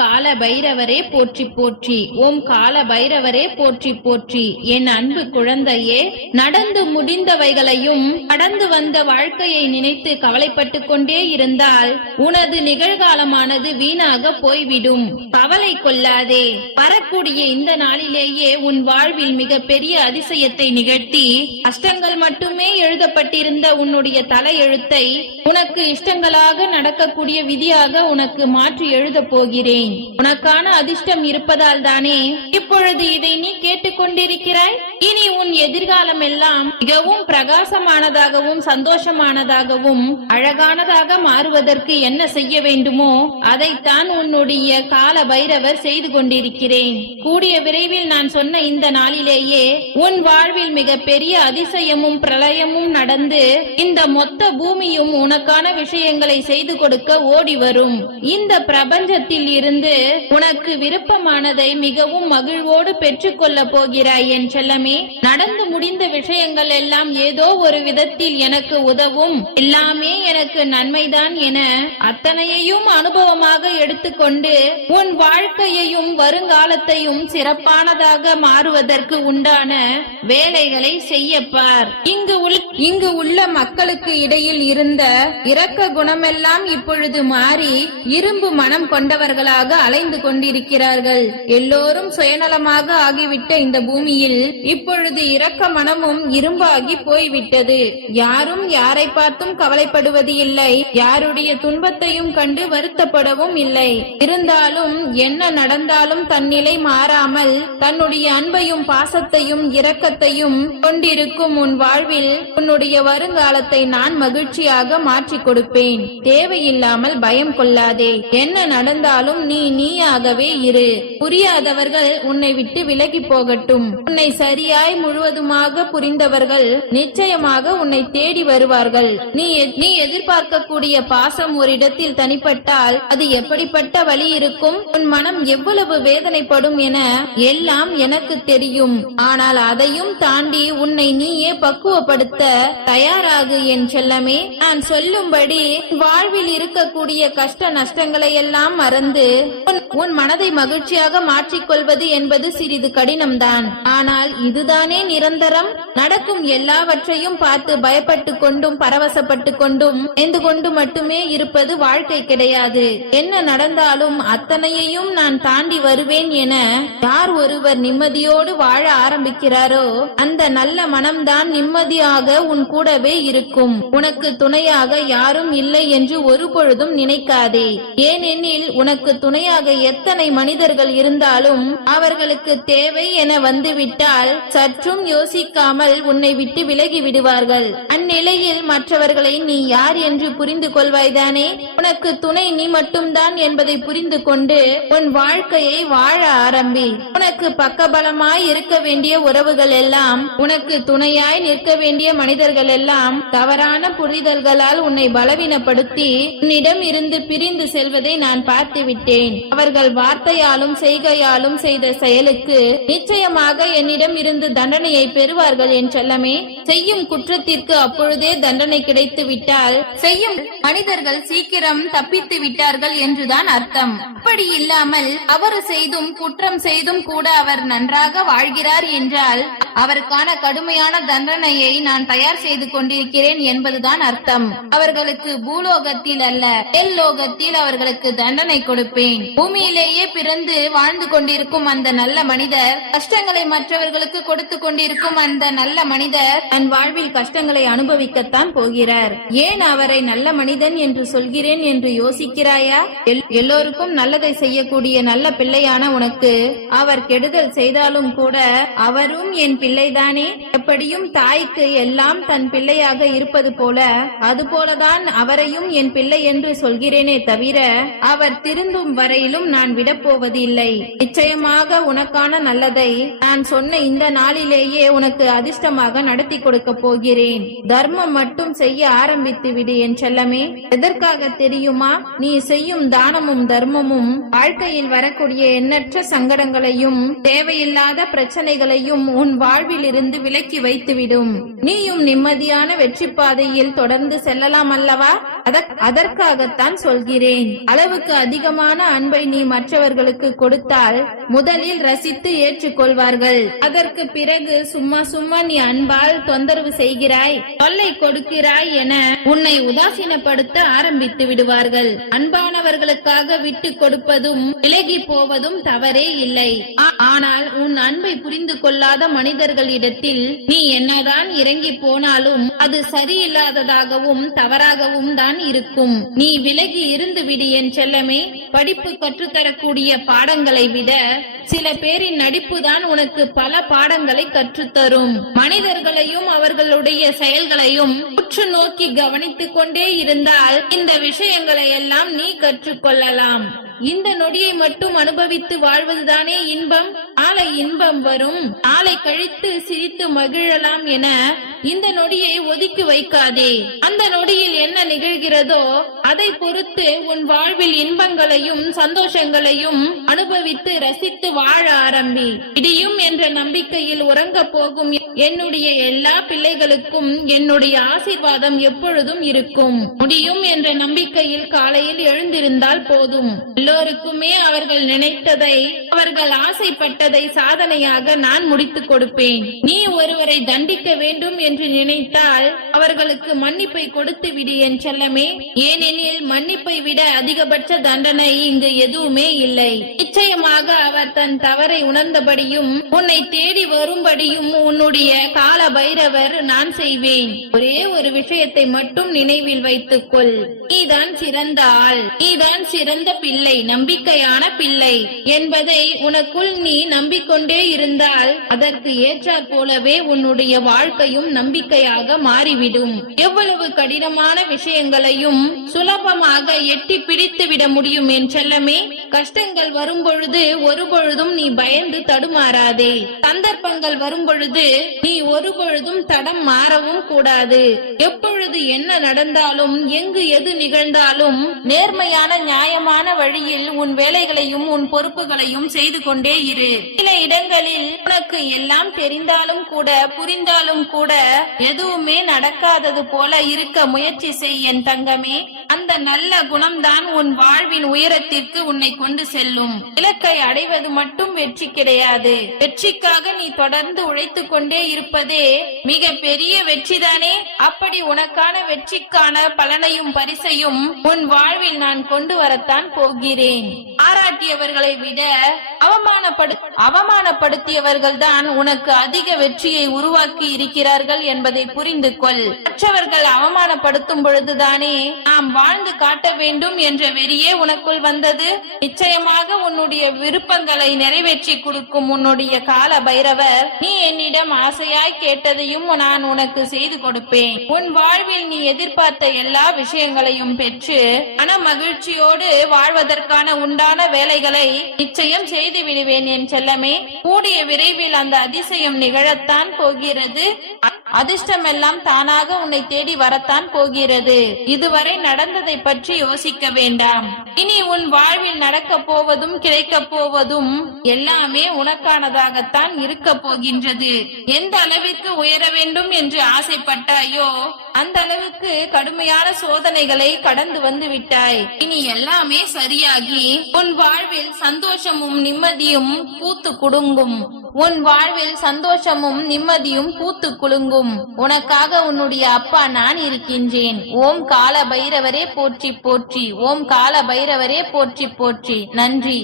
கால பைரவரே போற்றி போற்றி. ஓம் கால பைரவரே போற்றி போற்றி. என் அன்பு குழந்தையே, நடந்து முடிந்தவைகளையும் கடந்து வந்த வாழ்க்கையை நினைத்து கவலைப்பட்டு கொண்டே இருந்தால் உனது நிகழ்காலமானது வீணாக போய்விடும். கவலை கொள்ளாதே. வரக்கூடிய இந்த நாளிலேயே உன் வாழ்வில் மிக பெரிய அதிசயத்தை நிகழ்த்தி அஷ்டங்கள் மட்டுமே எழுதப்பட்டிருந்த உன்னுடைய தலையெழுத்தை உனக்கு இஷ்டங்களாக நடக்கக்கூடிய விதியாக உனக்கு மாற்றி எழுதப் போகிறேன். உனக்கான அதிர்ஷ்டம் இருப்பதால் தானே இப்பொழுது இதை நீ கேட்டுக்கொண்டிருக்கிறாய். இனி உன் எதிர்காலம் எல்லாம் மிகவும் பிரகாசமானதாகவும் சந்தோஷமானதாகவும் அழகானதாக மாறுவதற்கு என்ன செய்ய வேண்டுமோ அதைத்தான் உன்னுடைய கால பைரவர் செய்து கொண்டிருக்கிறேன். கூடிய விரைவில் நான் சொன்ன இந்த நாளிலேயே உன் வாழ்வில் மிக பெரிய அதிசயமும் பிரளயமும் நடந்து இந்த மொத்த பூமியும் உனக்கான விஷயங்களை செய்து கொடுக்க ஓடி வரும். இந்த பிரபஞ்சத்தில் இருந்து உனக்கு விருப்பமானதை மிகவும் மகிழ்வோடு பெற்றுக் கொள்ள போகிறாய் என் செல்லமே. நடந்து முடிந்த விஷயங்கள் எல்லாம் ஏதோ ஒரு விதத்தில் எனக்கு உதவும், எல்லாமே எனக்கு நன்மைதான் என அத்தனையையும் அனுபவமாக எடுத்துக்கொண்டு உன் வாழ்க்கையையும் வருங்காலத்தையும் சிறப்பானதாக மாறுவதற்கு உண்டான வேலைகளை செய்யப்பார். இங்கு உள்ள மக்களுக்கு இடையில் இருந்த இரக்க குணமெல்லாம் இப்பொழுது மாறி இரும்பு மனம் கொண்டவர்களாக அலைந்து கொண்டிருக்கிறார்கள். எல்லோரும் சுயநலமாக ஆகிவிட்ட இந்த பூமியில் இப்பொழுது இரக்க மனமும் இரும்பாகி போய்விட்டது. யாரும் யாரை பார்த்தும் கவலைப்படுவது இல்லை, யாருடைய துன்பத்தையும் கண்டு வருத்தப்படவும் இல்லை. இருந்தாலும் என்ன நடந்தாலும் தன் நிலை மாறாமல் தன்னுடைய அன்பையும் பாசத்தையும் இரக்கத்தையும் கொண்டிருக்கும் உன் வாழ்வில் உன்னுடைய வருங்காலத்தை நான் மகிழ்ச்சியாக மாற்றி கொடுப்பேன். தேவையில்லாமல் பயம் கொள்ளாதே. என்ன நடந்தாலும் நீ நீயாகவே இரு. புரியாதவர்கள் உன்னை விட்டு விலகி போகட்டும். உன்னை சரியாய் முழுவதுமாக புரிந்தவர்கள் நிச்சயமாக உன்னை தேடி வருவார்கள். நீ எதிர்பார்க்கக்கூடிய பாசம் ஒரு இடத்தில் தனிப்பட்டால் அது எப்படிப்பட்ட வழி இருக்கும், உன் மனம் எவ்வளவு வேதனைப்படும் என எல்லாம் எனக்கு தெரியும். ஆனால் அதையும் தாண்டி உன்னை நீயே பக்குவப்படுத்த தயாராகு என் செல்லமே. நான் சொல்லும்படி வாழ்வில் இருக்கக்கூடிய கஷ்ட நஷ்டங்களை எல்லாம் மறந்து உன் மனதை மகிழ்ச்சியாக மாற்றிக்கொள்வது என்பது சிறிது கடினம்தான். ஆனால் இதுதானே நிரந்தரம். நடக்கும் எல்லாவற்றையும் பார்த்து பயப்பட்டு கொண்டும் பரவசப்பட்டு கொண்டும் எந்து கொண்டு மட்டுமே இருப்பது வாழ்க்கை கிடையாது. என்ன நடந்தாலும் அத்தனையையும் நான் தாண்டி வருவேன் என யார் ஒருவர் நிம்மதியோடு வாழ ஆரம்பிக்கிறாரோ அந்த நல்ல மனம்தான் நிம்மதியாக உன் கூடவே இருக்கும். உனக்கு துணையாக யாரும் இல்லை என்று ஒரு பொழுதும் நினைக்காதே. ஏனெனில் உனக்கு துணையாக எத்தனை மனிதர்கள் இருந்தாலும் அவர்களுக்கு தேவை என வந்துவிட்டால் சற்றும் யோசிக்காமல் உன்னை விட்டு விலகி விடுவார்கள். அந்நிலையில் மற்றவர்களை நீ யார் என்று புரிந்து கொள்வாய்தானே. உனக்கு துணை நீ மட்டும்தான் என்பதை புரிந்து கொண்டு உன் வாழ்க்கையை வாழ ஆரம்பி. உனக்கு பக்கபலமாய் இருக்க வேண்டிய உறவுகள் எல்லாம், உனக்கு துணையாய் நிற்க வேண்டிய மனிதர்கள் எல்லாம் தவறான புரிதல்களால் உன்னை பலவீனப்படுத்தி உன்னிடம் இருந்து பிரிந்து செல்வதை நான் பார்த்து விட்டேன். அவர்கள் வார்த்தையாலும் செய்கையாலும் செய்த செயலுக்கு நிச்சயமாக என்னிடம் இருந்து தண்டனையை பெறுவார்கள் என் செல்லமே. செய்யும் குற்றத்திற்கு அப்பொழுதே தண்டனை கிடைத்து விட்டால் செய்யும் மனிதர்கள் சீக்கிரம் தப்பித்து விட்டார்கள் என்றுதான் அர்த்தம். அப்படி இல்லாமல் அவர் செய்தும் குற்றம் செய்தும் கூட அவர் நன்றாக வாழ்கிறார் என்றால் அவருக்கான கடுமையான தண்டனையை நான் தயார் செய்து கொண்டிருக்கிறேன் என்பதுதான் அர்த்தம். அவர்களுக்கு பூலோகத்தில் அல்ல எல்லோகத்தில் அவர்களுக்கு தண்டனை கொடுப்பேன். பூமியிலேயே பிறந்து வாழ்ந்து கொண்டிருக்கும் அந்த நல்ல மனிதர், கஷ்டங்களை மற்றவர்களுக்கு கொடுத்து கொண்டிருக்கும் அந்த நல்ல மனிதர் தன் வாழ்வில் கஷ்டங்களை அனுபவிக்கத்தான் போகிறார். ஏன் அவரை நல்ல மனிதன் என்று சொல்கிறேன் என்று யோசிக்கிறாயா? எல்லோருக்கும் நல்லதை செய்யக்கூடிய நல்ல பிள்ளையான உனக்கு அவர் கெடுதல் செய்தாலும் கூட அவரும் என் பிள்ளைதானே. எப்படியும் தாய்க்கு எல்லாம் தன் பிள்ளையாக இருப்பது போல அதுபோலதான் அவரையும் என் பிள்ளை என்று சொல்கிறேனே தவிர அவர் திருந்தும் வரையிலும் நான் விடப்போவது இல்லை. நிச்சயமாக உனக்கான நல்லதை நான் சொன்ன இந்த நாளிலேயே உனக்கு அதிர்ஷ்டமாக நடத்தி கொடுக்க போகிறேன். தர்மம் மட்டும் செய்ய ஆரம்பித்து விடு என் செல்லமே. எதற்காக தெரியுமா? நீ செய்யும் தானமும் தர்மமும் வாழ்க்கையில் வரக்கூடிய எண்ணற்ற சங்கடங்களையும் தேவையில்லாத பிரச்சனைகளையும் உன் வாழ்வில் இருந்து விலக்கி வைத்துவிடும். நீயும் நிம்மதியான வெற்றி பாதையில் தொடர்ந்து செல்லலாம் அல்லவா? அதற்காகத்தான் சொல்கிறேன். அளவுக்கு அதிகமான அன்பை நீ மற்றவர்களுக்கு கொடுத்தால் முதலில் ரசித்து ஏற்றுக்கொள்வார்கள். அதற்கு பிறகு சும்மா சும்மா நீ அன்பால் தொந்தரவு செய்கிறாய், தொல்லை கொடுக்கிறாய் என உன்னை உதாசீனப்படுத்த ஆரம்பித்து விடுவார்கள். அன்பானவர்களுக்காக விட்டு கொடுப்பதும் விலகி போவதும் தவறே இல்லை. ஆனால் உன் அன்பை புரிந்து கொள்ளாத மனிதர்களிடத்தில் நீ என்னதான் இறங்கி போனாலும் அது சரியில்லாததாகவும் தவறாகவும் தான் இருக்கும். நீ விலகி இருந்து விடு என் செல்லமே. படிப்பு கற்றுத்தரக்கூடிய பாடங்களை விட சில பேரின் நடிப்புதான் உனக்கு பல பாடங்களை கற்றுத்தரும். மனிதர்களையும் அவர்களுடைய செயல்களையும் உற்று நோக்கி கவனித்துக் கொண்டே இருந்தால் இந்த விஷயங்களை எல்லாம் நீ கற்றுக்கொள்ளலாம். இந்த நொடியை மட்டும் அனுபவித்து வாழ்வதுதானே இன்பம். நாளை இன்பம் வரும், நாளை கழித்து சிரித்து மகிழலாம் என இந்த நொடியை ஒதுக்கி வைக்காதே. அந்த நொடியில் என்ன நிகழ்கிறதோ அதை பொறுத்து உன் வாழ்வில் இன்பங்களையும் சந்தோஷங்களையும் அனுபவித்து ரசித்து வாழ ஆரம்பி. இடியும் என்ற நம்பிக்கையில் உறங்க போகும் என்னுடைய எல்லா பிள்ளைகளுக்கும் என்னுடைய ஆசீர்வாதம் எப்பொழுதும் இருக்கும். முடியும் என்ற நம்பிக்கையில் காலையில் எழுந்திருந்தால் போதும். எல்லோருக்குமே அவர்கள் நினைத்ததை, அவர்கள் ஆசைப்பட்டதை சாதனையாக நான் முடித்துக் கொடுப்பேன். நீ ஒருவரை தண்டிக்க வேண்டும் என்று நினைத்தால் அவர்களுக்கு மன்னிப்பை கொடுத்து விடு என் செல்லமே. ஏனெனில் மன்னிப்பை விட அதிகபட்ச தண்டனை இங்கு எதுவுமே இல்லை. நிச்சயமாக அவர் தன் தவறை உணர்ந்தபடியும் உன்னை தேடி வரும்படியும் உன்னுடைய கால பைரவர் நான் செய்வேன். ஒரே ஒரு விஷயத்தை மட்டும் நினைவில் வைத்துக் கொள். நீதான் சிறந்த ஆள், நீதான் சிறந்த பிள்ளை, நம்பிக்கையான பிள்ளை என்பதை உனக்குள் நீ நம்பிக்கொண்டே இருந்தால் அதற்கு ஏற்றாற் போலவே உன்னுடைய வாழ்க்கையும் நம்பிக்கையாக மாறிவிடும். எவ்வளவு கடினமான விஷயங்களையும் சுலபமாக எட்டி பிடித்து விட முடியும் என் செல்லமே. கஷ்டங்கள் வரும் பொழுது ஒரு பொழுதும் நீ பயந்து தடுமாறாதே. சந்தர்ப்பங்கள் வரும் பொழுது நீ ஒரு பொழுதும் தடம் மாறவும் கூடாது. எப்பொழுது என்ன நடந்தாலும் எங்கு எது நிகழ்ந்தாலும் நேர்மையான நியாயமான வழியில் உன் வேலைகளையும் உன் பொறுப்புகளையும் செய்து கொண்டே இரு. சில இடங்களில் உனக்கு எல்லாம் தெரிந்தாலும் கூட புரிந்தாலும் கூட எதுவுமே நடக்காதது போல இருக்க முயற்சி செய் என் தங்கமே. அந்த நல்ல குணம்தான் உன் வாழ்வின் உயரத்திற்கு உன்னை கொண்டு செல்லும். இலக்கை அடைவது மட்டும் வெற்றி கிடையாது. வெற்றிக்காக நீ தொடர்ந்து உழைத்துக் கொண்டே இருப்பதே மிக பெரிய வெற்றிதானே. அப்படி உனக்கான வெற்றிக்கான பலனையும் பரிசையும் உன் வாழ்வில் நான் கொண்டு வரத்தான் போகிறேன். பாராட்டியவர்களை விட அவமானப்படுத்தியவர்கள் தான் உனக்கு அதிக வெற்றியை உருவாக்கி இருக்கிறார்கள் என்பதை புரிந்து கொள். மற்றவர்கள் அவமானப்படுத்தும் பொழுதுதானே நாம் வாழ்ந்து காட்ட வேண்டும் என்ற வெறியே உனக்குள் வந்தது. நிச்சயமாக உன்னுடைய விருப்பங்களை நிறைவேற்றி கொடுக்கும் உன்னுடைய கால பைரவர் நீ என்னிடம் ஆசையாய் கேட்டதையும் நான் உனக்கு செய்து கொடுப்பேன். உன் வாழ்வில் நீ எதிர்பார்த்த எல்லா விஷயங்களையும் பெற்று மன மகிழ்ச்சியோடு வாழ்வதற்கான உண்டான வேலைகளை நிச்சயம் செய்து விடுவேன் என் செல்லமே. கூடிய விரைவில் அந்த அதிசயம் நிகழத்தான் போகிறது. அதிர்ஷ்டம் எல்லாம் தானாக உன்னை தேடி வரத்தான் போகிறது. இதுவரை நடந்ததை பற்றி யோசிக்க வேண்டாம். இனி உன் வாழ்வில் நடக்க போவதும் கிடைக்க போவதும் எல்லாமே உனக்கானதாகத்தான் இருக்க போகின்றது. எந்த அளவிற்கு உயர வேண்டும் என்று ஆசைப்பட்டாயோ அந்த அளவுக்கு கடுமையான சோதனைகளை கடந்து வந்து விட்டாய். இனி எல்லாமே சரியாகி உன் வாழ்வில் சந்தோஷமும் நிம்மதியும் பூத்து குலுங்கும். உன் வாழ்வில் சந்தோஷமும் நிம்மதியும் பூத்து குலுங்கும். உனக்காக உன்னுடைய அப்பா நான் இருக்கின்றேன். ஓம் கால பைரவரே போற்றி போற்றி. ஓம் கால பைரவரே போற்றி போற்றி. நன்றி.